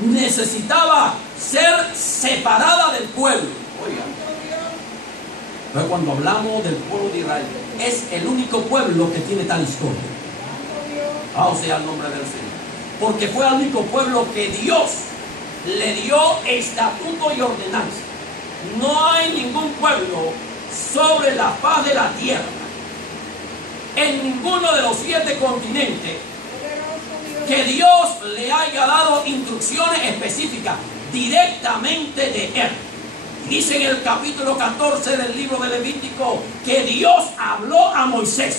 necesitaba ser separada del pueblo. Oigan, entonces cuando hablamos del pueblo de Israel, es el único pueblo que tiene tal historia. O sea, el nombre del Señor. Porque fue el único pueblo que Dios le dio estatuto y ordenanza. No hay ningún pueblo sobre la faz de la tierra, en ninguno de los 7 continentes, que Dios le haya dado instrucciones específicas directamente de Él. Dice en el capítulo 14 del libro de Levítico que Dios habló a Moisés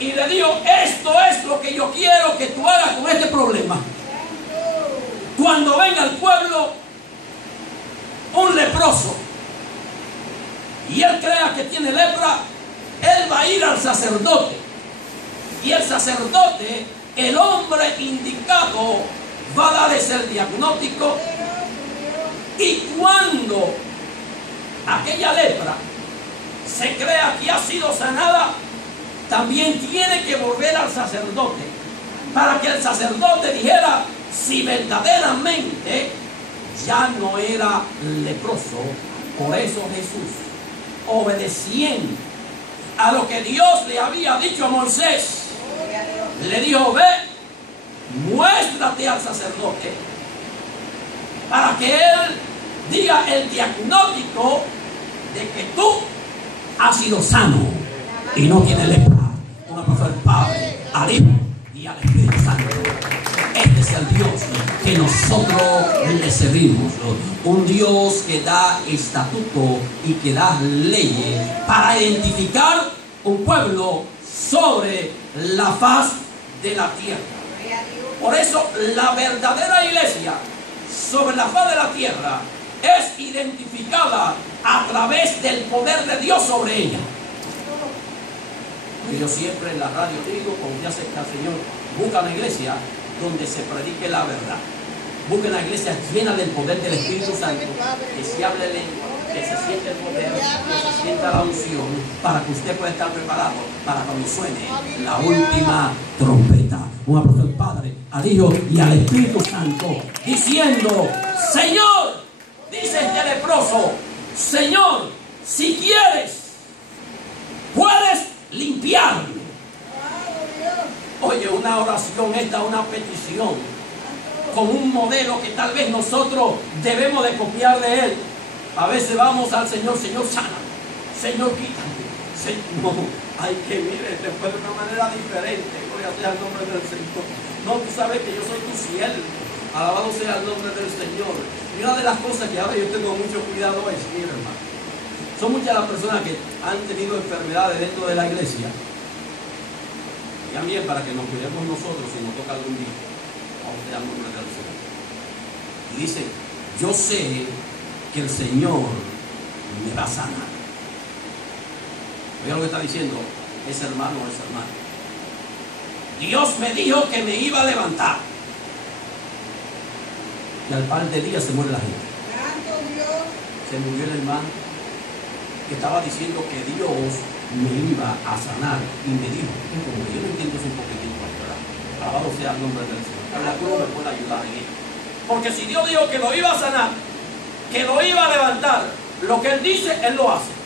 y le dijo: esto es lo que yo quiero que tú hagas con este problema. Cuando venga el pueblo un leproso y él crea que tiene lepra, él va a ir al sacerdote, y el sacerdote, el hombre indicado, va a dar ese diagnóstico, y cuando aquella lepra se crea que ha sido sanada, también tiene que volver al sacerdote para que el sacerdote dijera si verdaderamente ya no era leproso. Por eso Jesús, obedeciendo a lo que Dios le había dicho a Moisés, le dijo: ve, muéstrate al sacerdote para que él diga el diagnóstico de que tú has sido sano y no tienes lepra. Un aplauso al Padre, al Hijo y al Espíritu Santo. Este es el Dios que nosotros le servimos, un Dios que da estatuto y que da leyes para identificar un pueblo sobre la faz de la tierra. Por eso la verdadera iglesia sobre la faz de la tierra es identificada a través del poder de Dios sobre ella. Y yo siempre en la radio digo, como ya acepta el Señor, busca una iglesia donde se predique la verdad. Busquen la iglesia llena del poder del Espíritu Santo, que se hable lengua, que se siente el poder, que se sienta la unción, para que usted pueda estar preparado para cuando suene la última trompeta. Un aplauso al Padre, al Hijo y al Espíritu Santo, diciendo: Señor, dice este leproso, Señor, si quieres, puedes limpiarlo. Oye, una oración esta, una petición, con un modelo que tal vez nosotros debemos de copiar de él. A veces vamos al Señor: Señor, sana, Señor, quítame, Señor, ay, que mire, después de una manera diferente. Gloria sea el nombre del Señor. No, tú sabes que yo soy tu siervo, alabado sea el nombre del Señor. Y una de las cosas que ahora yo tengo mucho cuidado es, mira, hermano, son muchas las personas que han tenido enfermedades dentro de la iglesia. Y también para que nos cuidemos nosotros si nos toca algún día. Vamos a dar el nombre del Señor. Y dice: yo sé que el Señor me va a sanar. Oiga lo que está diciendo ese hermano o esa hermana. Dios me dijo que me iba a levantar. Y al par de días se muere la gente. Se murió el hermano que estaba diciendo que Dios me iba a sanar, y me dijo: como yo no entiendo eso un poquitito, ¿verdad? Alabado sea el nombre del Señor. La cruz me puede ayudar en ello. Porque si Dios dijo que lo iba a sanar, que lo iba a levantar, lo que Él dice, Él lo hace.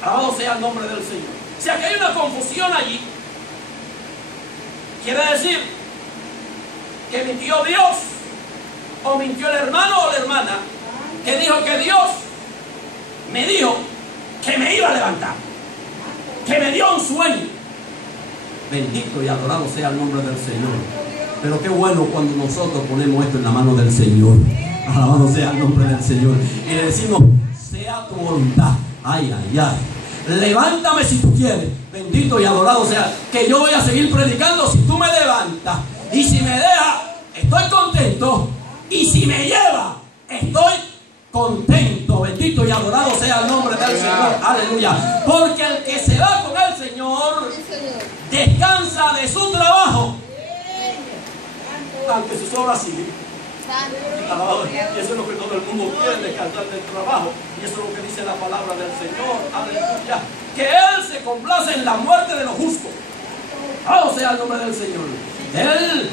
Alabado sea el nombre del Señor. O sea que hay una confusión allí. Quiere decir que mintió Dios, o mintió el hermano o la hermana, que dijo que Dios me dijo que me iba a levantar, que me dio un sueño. Bendito y adorado sea el nombre del Señor. Pero qué bueno cuando nosotros ponemos esto en la mano del Señor. Alabado sea el nombre del Señor. Y le decimos: sea tu voluntad. Ay, ay, ay. Levántame si tú quieres. Bendito y adorado sea. Que yo voy a seguir predicando si tú me levantas. Y si me dejas, estoy contento. Y si me lleva, estoy contento. Bendito y adorado sea el nombre del Señor. Aleluya. Porque el que se va con el Señor descansa de su trabajo, aunque sus obras siguen. Y eso es lo que todo el mundo quiere, descansar del trabajo. Y eso es lo que dice la palabra del Señor. Aleluya. Que Él se complace en la muerte de los justos. O sea el nombre del Señor. Él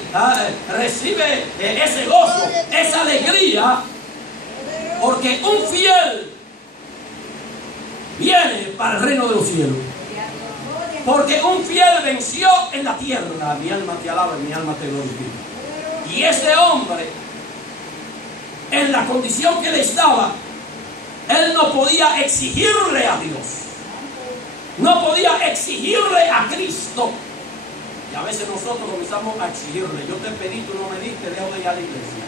recibe ese gozo, esa alegría, porque un fiel viene para el reino de los cielos. Porque un fiel venció en la tierra. Mi alma te alaba y mi alma te glorifica. Y ese hombre, en la condición que él estaba, él no podía exigirle a Dios, no podía exigirle a Cristo. Y a veces nosotros comenzamos a exigirle. Yo te pedí, tú no me diste, dejo de ir a la iglesia.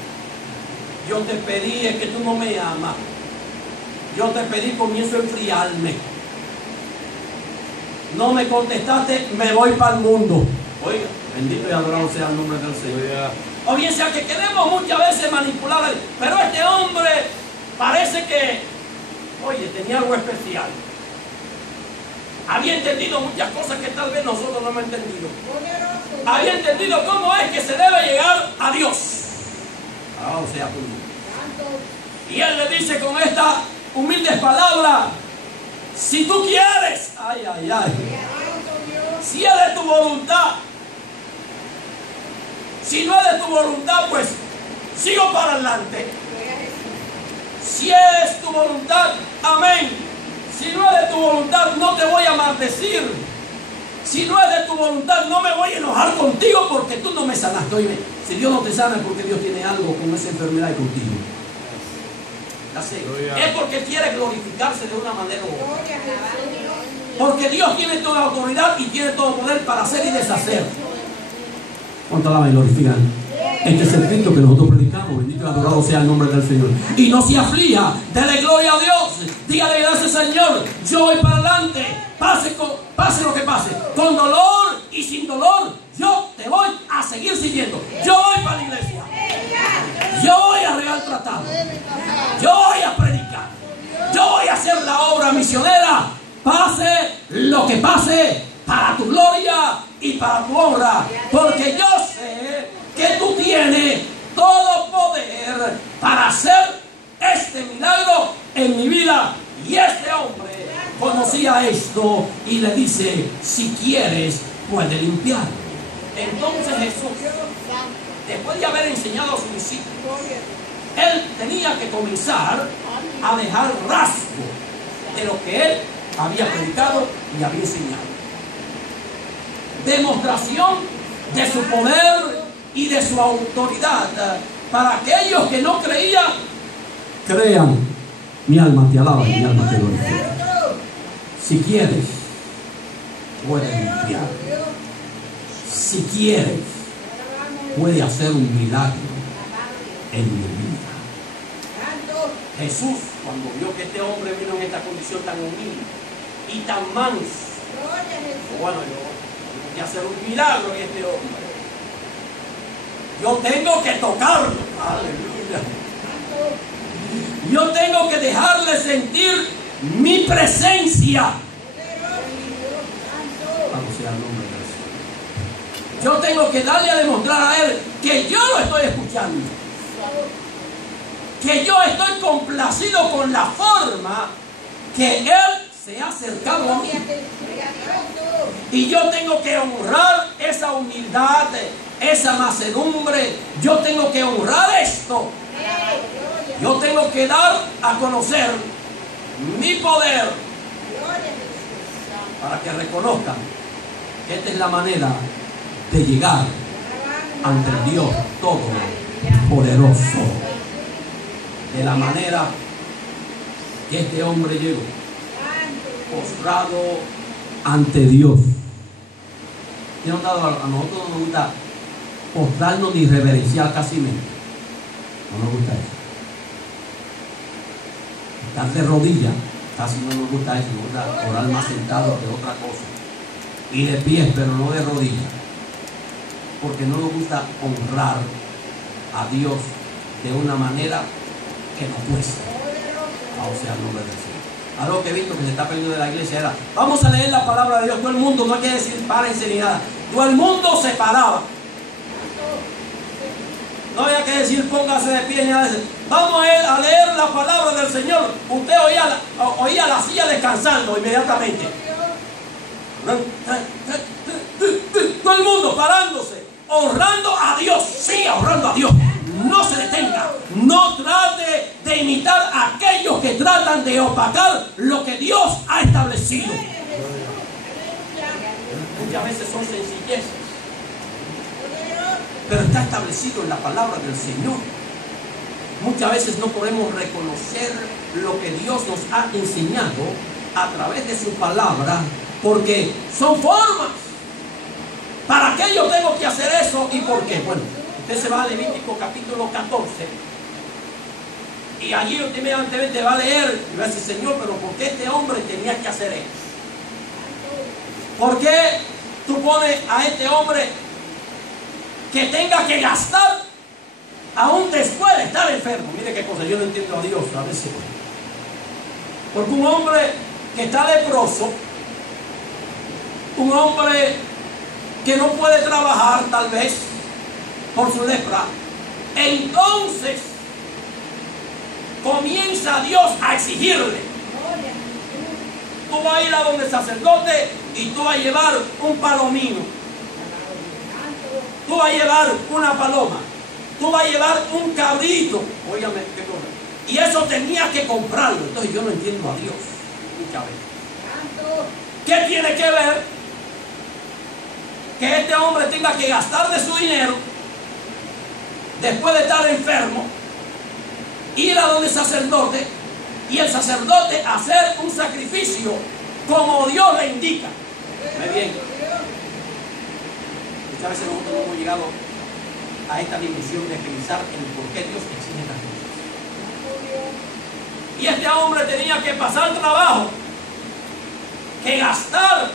Yo te pedí, es que tú no me amas. Yo te pedí, comienzo a enfriarme. No me contestaste, me voy para el mundo. Oiga, bendito y adorado sea el nombre del Señor. O bien sea que queremos muchas veces manipular, pero este hombre parece que, oye, tenía algo especial. Había entendido muchas cosas que tal vez nosotros no hemos entendido. Había entendido cómo es que se debe llegar a Dios. O sea, tú. Y él le dice con estas humildes palabras: si tú quieres, ay, ay, ay, si es de tu voluntad. Si no es de tu voluntad, pues sigo para adelante. Si es tu voluntad, amén. Si no es de tu voluntad, no te voy a maldecir. Si no es de tu voluntad, no me voy a enojar contigo porque tú no me sanaste. Oye, si Dios no te sana es porque Dios tiene algo con esa enfermedad y contigo. Ya sé. Es porque quiere glorificarse de una manera u otra. Porque Dios tiene toda autoridad y tiene todo poder para hacer y deshacer. ¿Cuánto alaban y glorifican? Este es el Cristo que nosotros predicamos. Bendito y adorado sea el nombre del Señor. Y no se aflija, dele gloria a Dios. Dígale gracias, Señor. Yo voy para adelante. Pase lo que pase, con dolor y sin dolor, yo te voy a seguir siguiendo. Yo voy para la iglesia. Yo voy a regar tratado. Yo voy a predicar. Yo voy a hacer la obra misionera. Pase lo que pase, para tu gloria y para tu honra. Porque yo sé que tú tienes todo poder para hacer este milagro en mi vida. Y este hombre conocía esto y le dice: si quieres, puede limpiar. Entonces Jesús, después de haber enseñado a sus discípulos, él tenía que comenzar a dejar rastro de lo que él había predicado y había enseñado. Demostración de su poder y de su autoridad para aquellos que no creían, crean. Mi alma te alaba y mi alma te glorifica. Si quieres, puedes limpiar. Si quieres, puede hacer un milagro en mi vida. Jesús, cuando vio que este hombre vino en esta condición tan humilde y tan manso, bueno, yo voy a hacer un milagro en este hombre. Yo tengo que tocarlo. Aleluya. Yo tengo que dejarle sentir mi presencia. Vamos a nombre de Jesús. Yo tengo que darle a demostrar a él que yo lo estoy escuchando. Que yo estoy complacido con la forma que él se ha acercado a mí. Y yo tengo que honrar esa humildad, esa mansedumbre. Yo tengo que honrar esto. Yo tengo que dar a conocer mi poder para que reconozcan que esta es la manera de llegar ante el Dios Todopoderoso. De la manera que este hombre llegó, postrado ante Dios. ¿Qué nos ha dado? A nosotros no nos gusta postrarnos ni reverenciar casi menos. No nos gusta eso. Estar de rodillas, casi no nos gusta eso. Nos gusta orar más sentado que otra cosa. Y de pies, pero no de rodillas. Porque no nos gusta honrar a Dios de una manera que nos cuesta. O sea, el nombre del Señor. Algo que he visto que se está perdiendo de la iglesia era: vamos a leer la palabra de Dios. Todo el mundo, no hay que decir párense ni nada. Todo el mundo se paraba. No había que decir póngase de pie ni nada de eso. Vamos a leer la palabra del Señor. Usted oía la silla descansando inmediatamente. Todo el mundo parándose. honrando a Dios. Siga honrando a Dios. No se detenga. No trate de imitar a aquellos que tratan de opacar lo que Dios ha establecido. Muchas veces son sencilleces, pero está establecido en la palabra del Señor. Muchas veces no podemos reconocer lo que Dios nos ha enseñado a través de su palabra, porque son formas. ¿Para qué yo tengo que hacer eso y por qué? Bueno, usted se va a Levítico capítulo 14 y allí usted inmediatamente va a leer y va a decir: Señor, pero ¿por qué este hombre tenía que hacer esto? ¿Por qué tú pones a este hombre que tenga que gastar aún después de estar enfermo? Mire qué cosa, yo no entiendo a Dios a veces. Porque un hombre que está leproso, un hombre que no puede trabajar tal vez por su lepra, entonces comienza Dios a exigirle: tú vas a ir a donde el sacerdote y tú vas a llevar un palomino, tú vas a llevar una paloma, tú vas a llevar un cabrito. Óigame, qué cosa. Y eso tenía que comprarlo. Entonces yo no entiendo a Dios muchas veces. ¿Qué tiene que ver que este hombre tenga que gastar de su dinero después de estar enfermo, ir a donde el sacerdote y el sacerdote hacer un sacrificio como Dios le indica? Muy bien. Muchas veces nosotros no hemos llegado a esta dimensión de pensar en por qué Dios exige estas cosas. Y este hombre tenía que pasar trabajo, que gastar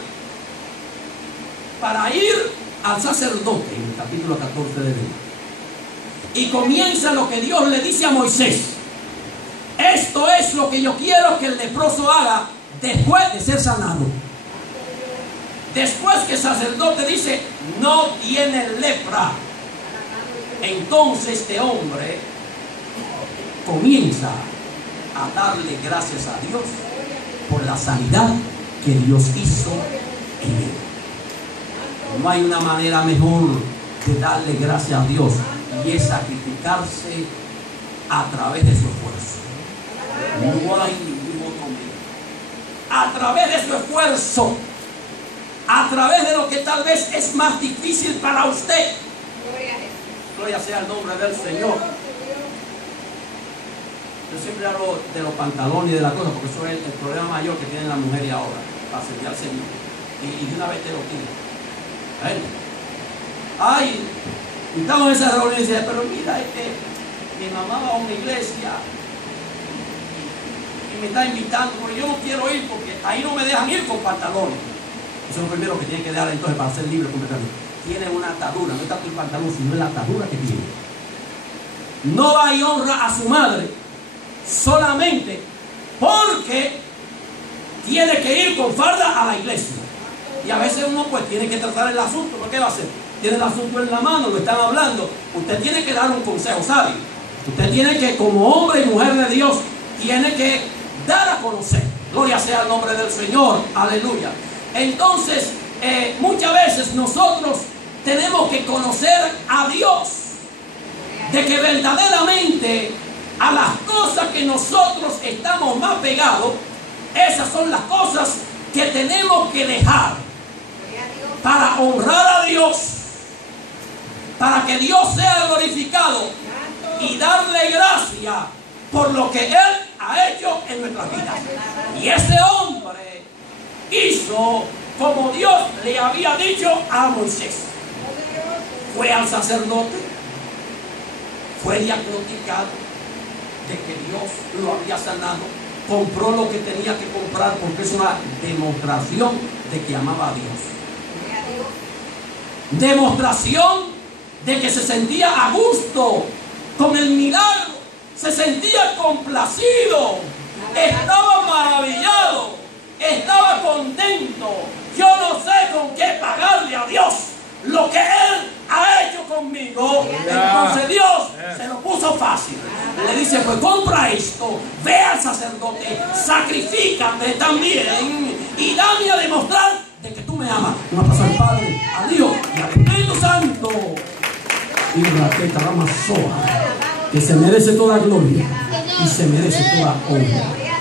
para ir al sacerdote, en el capítulo 14 de Levítico. Y comienza lo que Dios le dice a Moisés: esto es lo que yo quiero que el leproso haga después de ser sanado. Después que el sacerdote dice: no tiene lepra, entonces este hombre comienza a darle gracias a Dios por la sanidad que Dios hizo en él. No hay una manera mejor de darle gracias a Dios, y es sacrificarse a través de su esfuerzo. No hay ningún otro medio. A través de su esfuerzo, a través de lo que tal vez es más difícil para usted. Gloria sea el nombre del Señor. Yo siempre hablo de los pantalones y de la cosa, porque eso es el problema mayor que tienen las mujeres ahora, para servir al Señor. Y de una vez te lo tiro. Ay, estamos en esa reunión y dice: pero mira, mi mamá va a una iglesia y me está invitando, pero yo no quiero ir porque ahí no me dejan ir con pantalones. Eso es lo primero que tiene que dar entonces para ser libre completamente. Tiene una atadura, no es tanto el pantalón, sino la atadura que tiene. No va y honra a su madre solamente porque tiene que ir con farda a la iglesia. Y a veces uno pues tiene que tratar el asunto. ¿Pero qué va a hacer? Tiene el asunto en la mano, lo están hablando. Usted tiene que dar un consejo sabio. Usted tiene que, como hombre y mujer de Dios, tiene que dar a conocer. Gloria sea el nombre del Señor. Aleluya. Entonces, muchas veces nosotros tenemos que conocer a Dios, de que verdaderamente a las cosas que nosotros estamos más pegados, esas son las cosas que tenemos que dejar para honrar a Dios, para que Dios sea glorificado y darle gracia por lo que Él ha hecho en nuestras vidas. Y ese hombre hizo como Dios le había dicho a Moisés. Fue al sacerdote, fue diagnosticado de que Dios lo había sanado, compró lo que tenía que comprar, porque es una demostración de que amaba a Dios. Demostración de que se sentía a gusto con el milagro, se sentía complacido, estaba maravillado, estaba contento. Yo no sé con qué pagarle a Dios lo que Él ha hecho conmigo. Entonces Dios se lo puso fácil. Le dice: pues compra esto, ve al sacerdote, sacrifícate también y dame a demostrar de que tú me amas. Una pasó al Padre, a Dios y al Espíritu. Espíritu Santo. Y Raqueta Ramazoa, que se merece toda gloria y se merece toda honra.